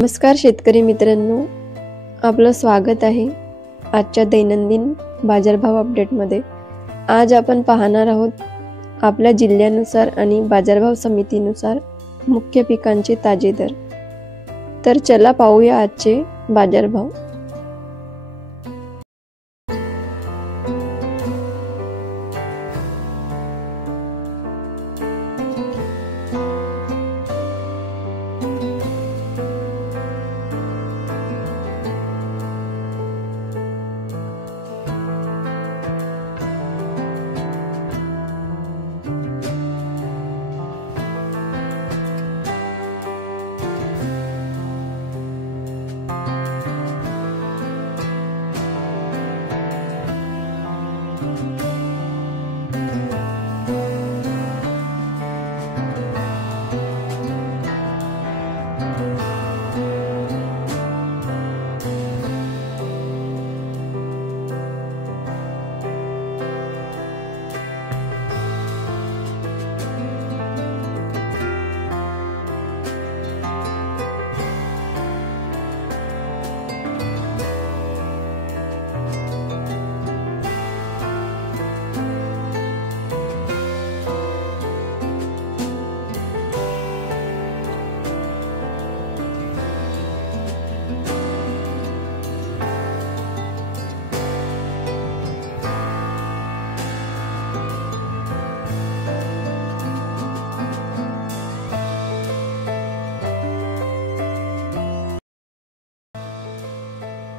नमस्कार शेतकरी मित्रांनो, आपलं स्वागत आहे आजच्या दैनंदिन बाजारभाव अपडेटमध्ये। आज आपण पाहणार आहोत आपल्या जिल्ह्यानुसार आणि बाजारभाव समितीनुसार मुख्य पिकांचे ताजे दर। तर चला पाहूया आजचे बाजारभाव।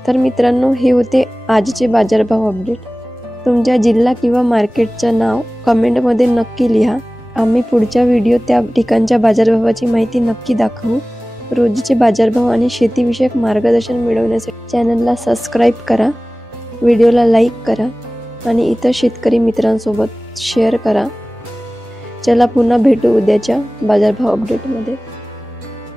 तर मित्रांनो, हे होते आजचे बाजारभाव अपडेट। तुमच्या जिल्हा किंवा मार्केटचं नाव कमेंट मध्ये नक्की लिहा। आम्ही पुढच्या व्हिडिओ त्या ठिकाणच्या बाजारभावाची माहिती नक्की दाखवू। रोजचे बाजारभाव आणि शेतीविषयक मार्गदर्शन मिळवण्यासाठी चॅनलला सबस्क्राइब करा, व्हिडिओला लाईक करा आणि इतर शेतकरी मित्रांसोबत शेअर करा। चला पुन्हा भेटू उद्याच्या बाजारभाव अपडेटमध्ये।